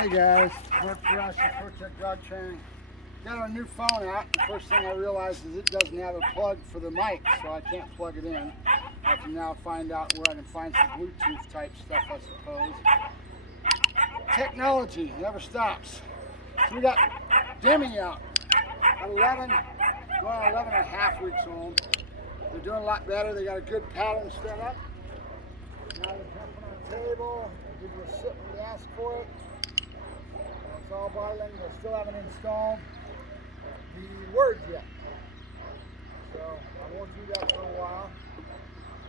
Hey guys, Mark Ferrasci, Protect Dog Training. Got our new phone out. The first thing I realized is it doesn't have a plug for the mic, so I can't plug it in. I can now find out where I can find some Bluetooth type stuff, I suppose. Technology never stops. So we got Demi out at 11, going on 11 and a half weeks old. They're doing a lot better. They got a good pattern set up. Now they're jumping on the table. They give you a sit when you ask for it. It's all bottling. They still haven't installed the words yet. So I won't do that for a while.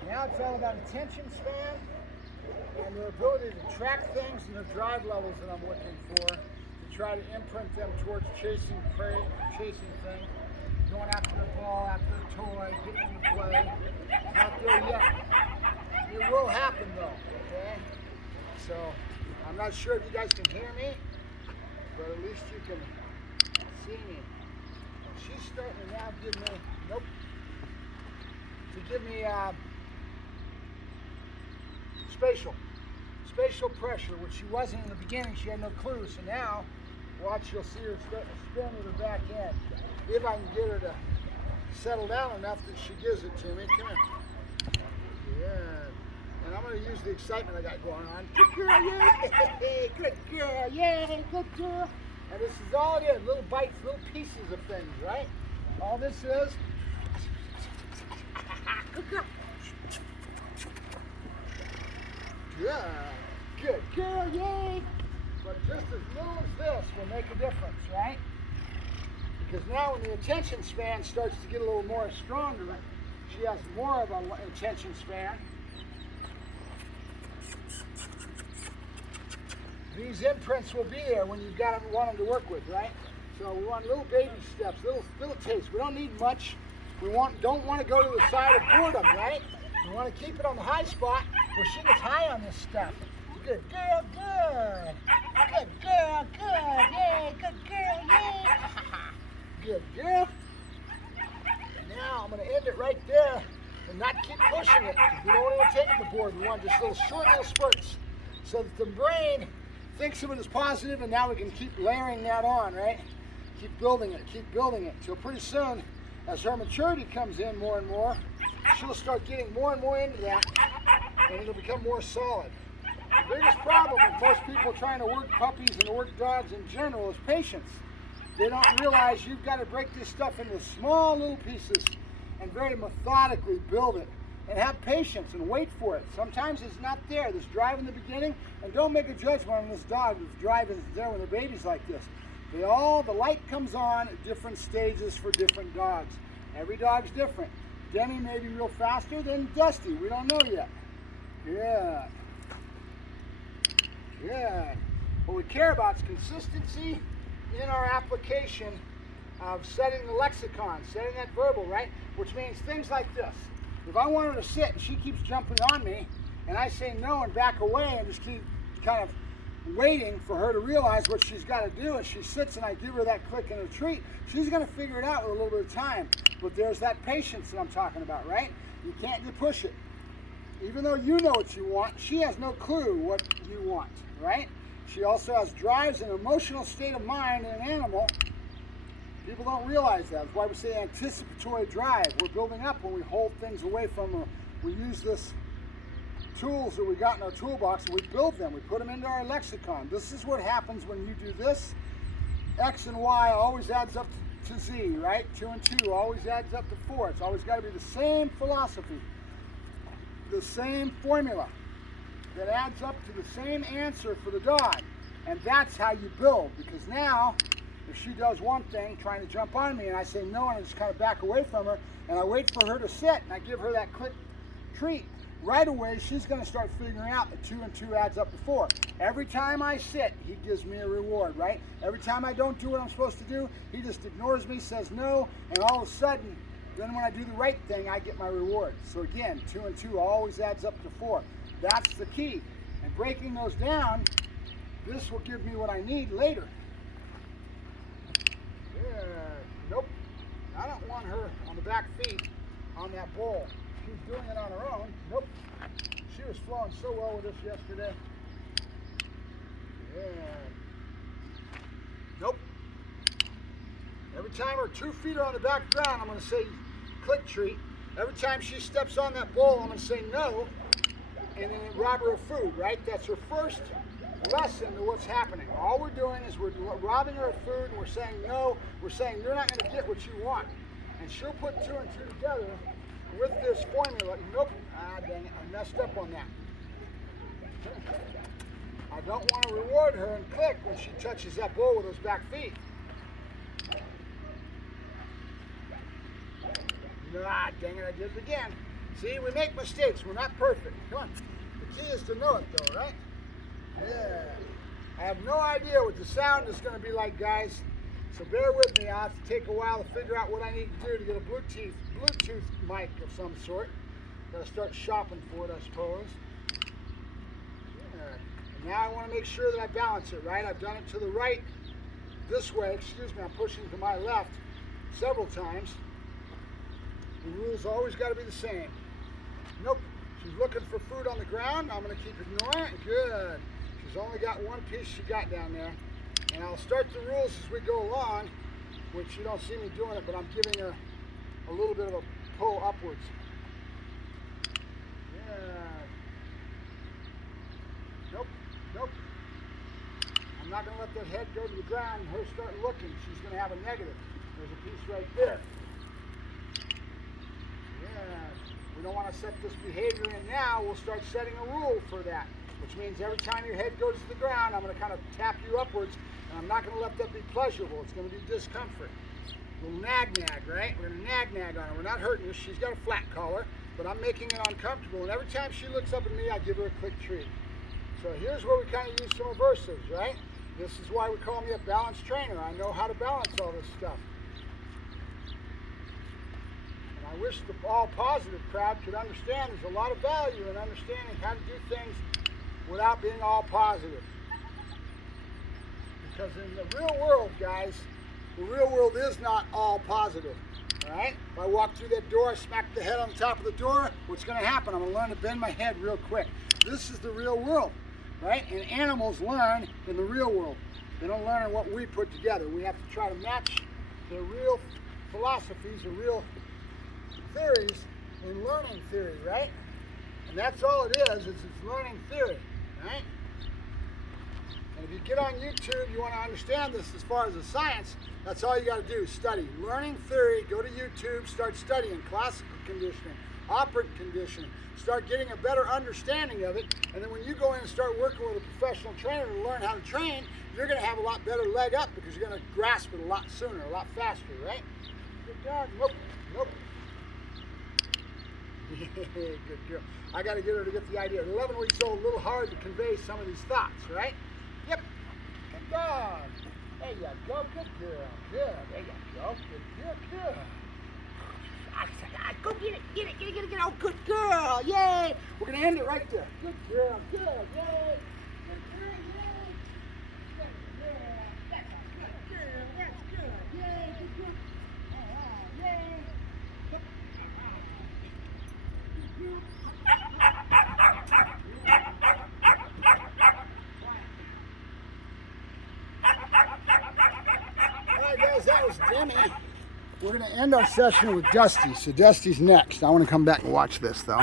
Now it's all about attention span and their ability to track things and the drive levels that I'm looking for to try to imprint them towards chasing prey, chasing things, going after the ball, after the toy, getting into play. Not there yet. It will happen though, okay? So I'm not sure if you guys can hear me, but at least you can see me. And she's starting to now give me, spatial pressure, which she wasn't in the beginning. She had no clue. So now, watch, you'll see her start to spin with her back end. If I can get her to settle down enough that she gives it to me. Come here. Yeah. And I'm going to use the excitement I got going on. Good girl, yay! Good girl, yay! Good girl. And this is all it is, little bites, little pieces of things, right? All this is. Good girl. Yeah. Good girl, yay! But just as little as this will make a difference, right? Because now when the attention span starts to get a little more stronger, she has more of an attention span. These imprints will be there when you've got them, want them to work with, right? So we want little baby steps, little tastes. We don't need much. We don't want to go to the side of boredom, right? We want to keep it on the high spot where she gets high on this stuff. Good girl, good. Good girl, good. Yay, good girl, yay. Good girl. Now I'm going to end it right there and not keep pushing it. We don't want to take the board. We want just little short little spurts so that the brain thinks of it as positive, and now we can keep layering that on, right? Keep building it, till pretty soon, as her maturity comes in more and more, she'll start getting more and more into that, and it'll become more solid. The biggest problem with most people trying to work puppies and to work dogs in general is patience. They don't realize you've got to break this stuff into small little pieces and very methodically build it. And have patience and wait for it. Sometimes it's not there, this drive in the beginning, and don't make a judgment on this dog. This drive is there when the baby's like this. The light comes on at different stages for different dogs. Every dog's different. Demi may be real faster than Dusty. We don't know yet. Yeah. Yeah. What we care about is consistency in our application of setting the lexicon, setting that verbal, right? Which means things like this. If I want her to sit and she keeps jumping on me and I say no and back away and just keep kind of waiting for her to realize what she's got to do, and she sits and I give her that click and a treat, she's going to figure it out with a little bit of time. But there's that patience that I'm talking about, right? You can't just push it. Even though you know what you want, she has no clue what you want, right? She also has drives and emotional state of mind in an animal. People don't realize that. That's why we say anticipatory drive. We're building up when we hold things away from her. We use this tools that we got in our toolbox and we build them. We put them into our lexicon. This is what happens when you do this. X and Y always adds up to Z, right? 2 and 2 always adds up to 4. It's always got to be the same philosophy, the same formula that adds up to the same answer for the dog. And that's how you build, because now if she does one thing, trying to jump on me, and I say no, and I just kind of back away from her, and I wait for her to sit, and I give her that click treat, right away she's going to start figuring out that 2 and 2 adds up to 4. Every time I sit, he gives me a reward, right? Every time I don't do what I'm supposed to do, he just ignores me, says no, and all of a sudden, then when I do the right thing, I get my reward. So again, 2 and 2 always adds up to 4. That's the key. And breaking those down, this will give me what I need later. Yeah, nope. I don't want her on the back feet on that bowl. She's doing it on her own. Nope. She was flowing so well with us yesterday. Yeah. time her 2 feet are on the back ground, I'm going to say click treat. Every time she steps on that bowl, I'm going to say no, and then rob her of food, right? That's her first lesson to what's happening. All we're doing is we're robbing her of food, and we're saying no. We're saying you're not going to get what you want. And she'll put 2 and 2 together with this formula. Nope, dang it, I messed up on that. I don't want to reward her and click when she touches that bowl with those back feet. Dang it, I did it again. See, we make mistakes. We're not perfect. Come on. The key is to know it, though, right? Yeah. I have no idea what the sound is going to be like, guys. So bear with me. I'll have to take a while to figure out what I need to do to get a Bluetooth mic of some sort. Got to start shopping for it, I suppose. Yeah. And now I want to make sure that I balance it, right? I've done it to the right this way. Excuse me, I'm pushing to my left several times. The rules always got to be the same. Nope. She's looking for food on the ground. I'm going to keep ignoring it. Good. She's only got 1 piece she got down there. And I'll start the rules as we go along, which you don't see me doing it, but I'm giving her a little bit of a pull upwards. Yeah. Nope. Nope. I'm not going to let that head go to the ground and her start looking. She's going to have a negative. There's a piece right there. We don't want to set this behavior in now. We'll start setting a rule for that, which means every time your head goes to the ground, I'm going to kind of tap you upwards, and I'm not going to let that be pleasurable. It's going to be discomfort. We'll nag, right? We're going to nag on her. We're not hurting her. She's got a flat collar, but I'm making it uncomfortable, and every time she looks up at me, I give her a quick treat. So here's where we kind of use some aversives, right? This is why we call me a balanced trainer. I know how to balance all this stuff. I wish the all positive crowd could understand there's a lot of value in understanding how to do things without being all positive. Because in the real world, guys, the real world is not all positive. All right? If I walk through that door, I smack the head on the top of the door, what's going to happen? I'm going to learn to bend my head real quick. This is the real world, right? And animals learn in the real world. They don't learn in what we put together. We have to try to match their real philosophies, their real theories in learning theory, right? And that's all it is it's learning theory, right? And if you get on YouTube, you want to understand this as far as the science, that's all you got to do, study. Learning theory, go to YouTube, start studying classical conditioning, operant conditioning, start getting a better understanding of it, and then when you go in and start working with a professional trainer to learn how to train, you're going to have a lot better leg up because you're going to grasp it a lot sooner, a lot faster, right? Good dog. Nope. Nope. Good girl. I got to get her to get the idea. At 11 weeks old, a little hard to convey some of these thoughts, right? Yep. Good dog. There you go. Good girl. Good. There you go. Good girl. Good. Go get it. Get it. Get it. Get it. Get it. Oh, good girl. Yay. We're going to end it right there. Good girl. Good. Yay. Good girl. Yay. Good girl. That's a good girl. That's good. Yay. Good girl. Yay. Alright guys, that was Demi. We're going to end our session with Dusty. So Dusty's next. I want to come back and watch this though.